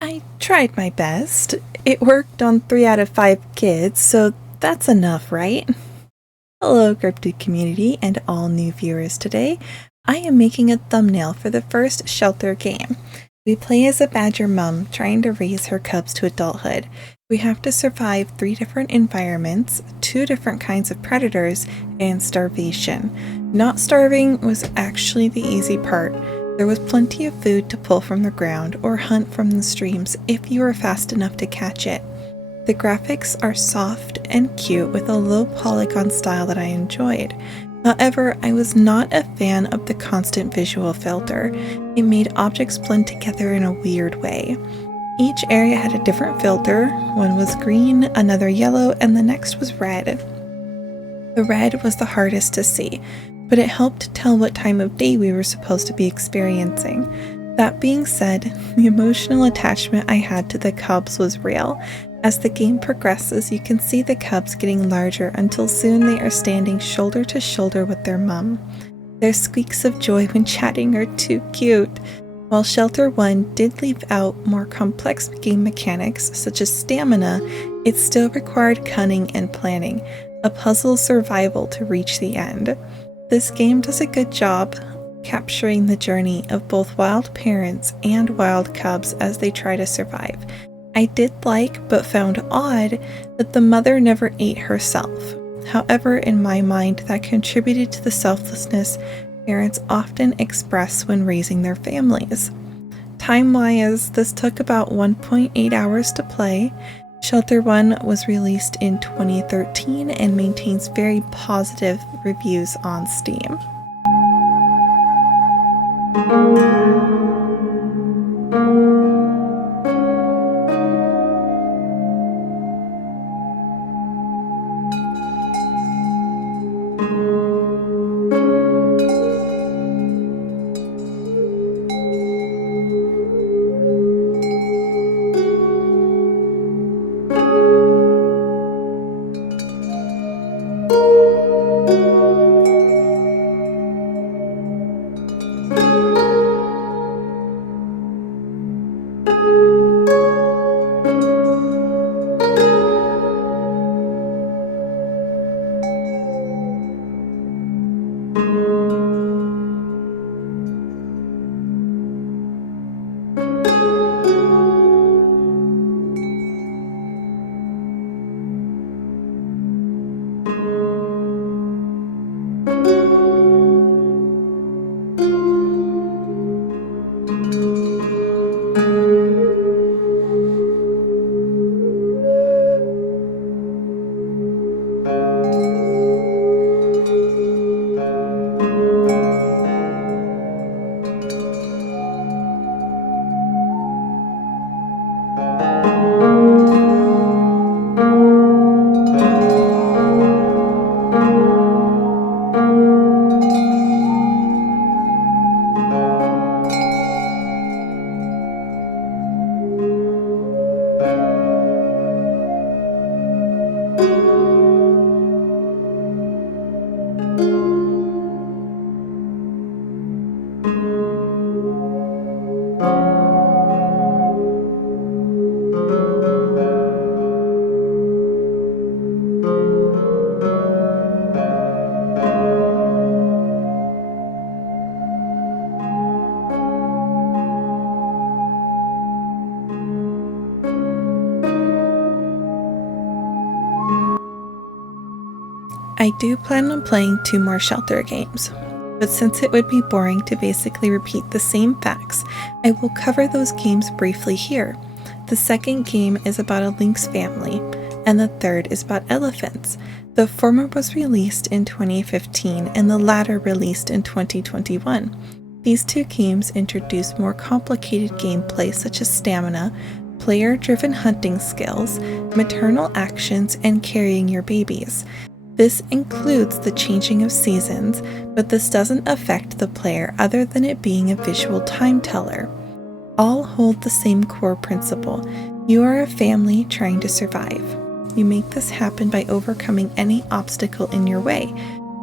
I tried my best. It worked on 3 out of 5 kids, so that's enough, right? Hello, Cryptid Community, and all new viewers today. I am making a thumbnail for the first shelter game. We play as a badger mom trying to raise her cubs to adulthood. We have to survive 3 different environments, 2 different kinds of predators, and starvation. Not starving was actually the easy part. There was plenty of food to pull from the ground or hunt from the streams if you were fast enough to catch it. The graphics are soft and cute with a low polygon style that I enjoyed. However, I was not a fan of the constant visual filter. It made objects blend together in a weird way. Each area had a different filter. One was green, another yellow, and the next was red. The red was the hardest to see, but it helped tell what time of day we were supposed to be experiencing. That being said, the emotional attachment I had to the cubs was real. As the game progresses, you can see the cubs getting larger until soon they are standing shoulder to shoulder with their mum. Their squeaks of joy when chatting are too cute. While Shelter 1 did leave out more complex game mechanics such as stamina, it still required cunning and planning, a puzzle survival to reach the end. This game does a good job capturing the journey of both wild parents and wild cubs as they try to survive. I did like, but found odd, that the mother never ate herself. However, in my mind, that contributed to the selflessness parents often express when raising their families. Time-wise, this took about 1.8 hours to play. Shelter 1 was released in 2013 and maintains very positive reviews on Steam. I do plan on playing 2 more Shelter games, but since it would be boring to basically repeat the same facts, I will cover those games briefly here. The second game is about a lynx family, and the third is about elephants. The former was released in 2015 and the latter released in 2021. These 2 games introduce more complicated gameplay such as stamina, player-driven hunting skills, maternal actions, and carrying your babies. This includes the changing of seasons, but this doesn't affect the player other than it being a visual time teller. All hold the same core principle. You are a family trying to survive. You make this happen by overcoming any obstacle in your way.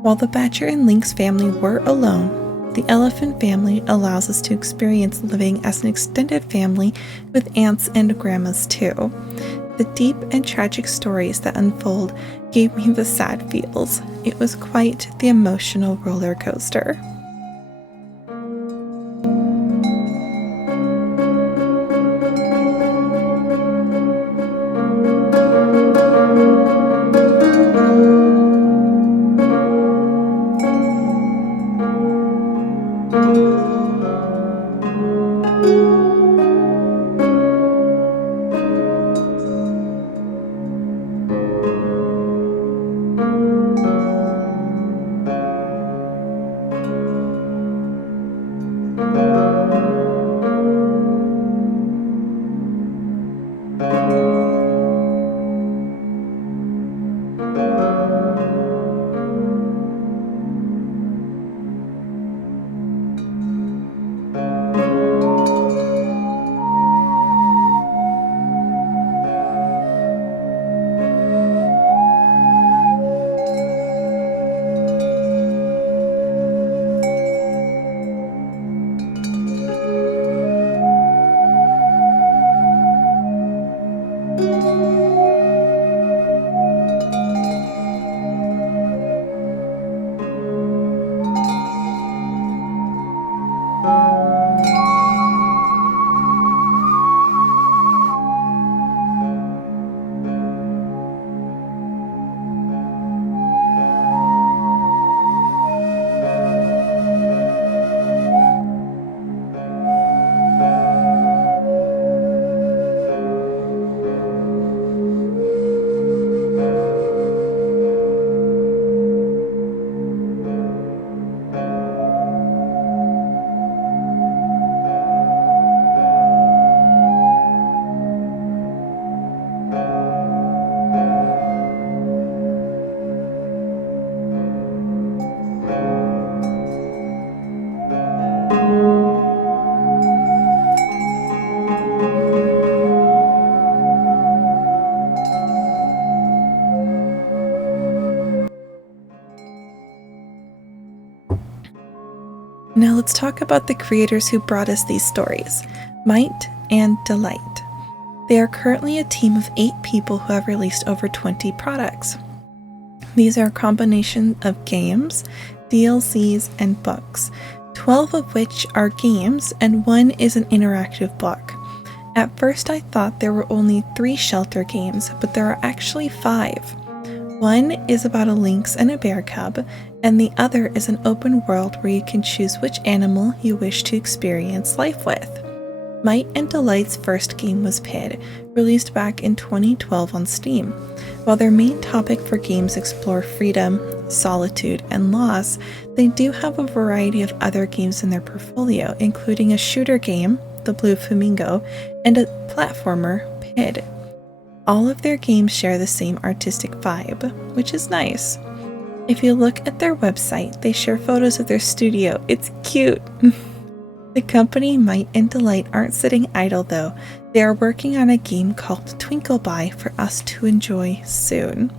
While the badger and lynx family were alone, The elephant family allows us to experience living as an extended family with aunts and grandmas too. The deep and tragic stories that unfold gave me the sad feels. It was quite the emotional roller coaster. Now let's talk about the creators who brought us these stories, Might and Delight. They are currently a team of 8 people who have released over 20 products. These are a combination of games, DLCs, and books, 12 of which are games and 1 is an interactive book. At first I thought there were only 3 shelter games, but there are actually 5. One is about a lynx and a bear cub, and the other is an open world where you can choose which animal you wish to experience life with. Might and Delight's first game was Pid, released back in 2012 on Steam. While their main topic for games explore freedom, solitude, and loss, they do have a variety of other games in their portfolio, including a shooter game, The Blue Flamingo, and a platformer, Pid. All of their games share the same artistic vibe, which is nice. If you look at their website, they share photos of their studio. It's cute! The company Might and Delight aren't sitting idle though. They are working on a game called Twinkleby for us to enjoy soon.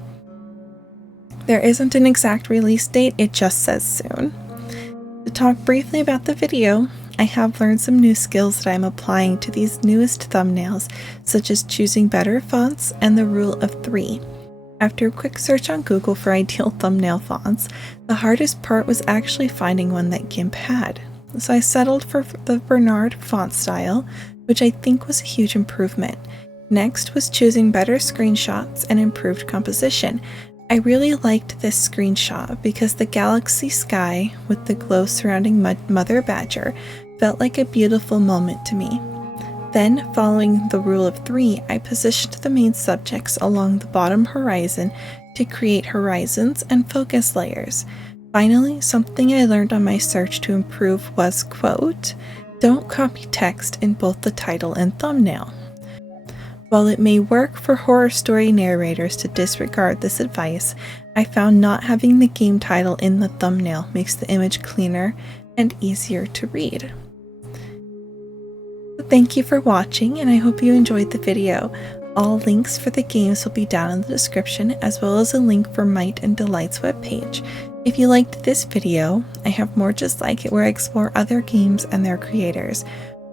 There isn't an exact release date, it just says soon. To talk briefly about the video, I have learned some new skills that I'm applying to these newest thumbnails, such as choosing better fonts and the rule of 3. After a quick search on Google for ideal thumbnail fonts, the hardest part was actually finding one that GIMP had. So I settled for the Bernard font style, which I think was a huge improvement. Next was choosing better screenshots and improved composition. I really liked this screenshot because the galaxy sky with the glow surrounding Mother Badger felt like a beautiful moment to me. Then, following the rule of 3, I positioned the main subjects along the bottom horizon to create horizons and focus layers. Finally, something I learned on my search to improve was, quote, "Don't copy text in both the title and thumbnail." While it may work for horror story narrators to disregard this advice, I found not having the game title in the thumbnail makes the image cleaner and easier to read. Thank you for watching, and I hope you enjoyed the video. All links for the games will be down in the description, as well as a link for Might and Delight's webpage. If you liked this video, I have more just like it where I explore other games and their creators.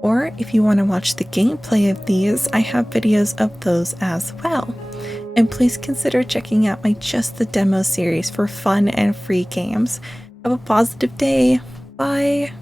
Or if you want to watch the gameplay of these, I have videos of those as well. And please consider checking out my Just the Demo series for fun and free games. Have a positive day. Bye!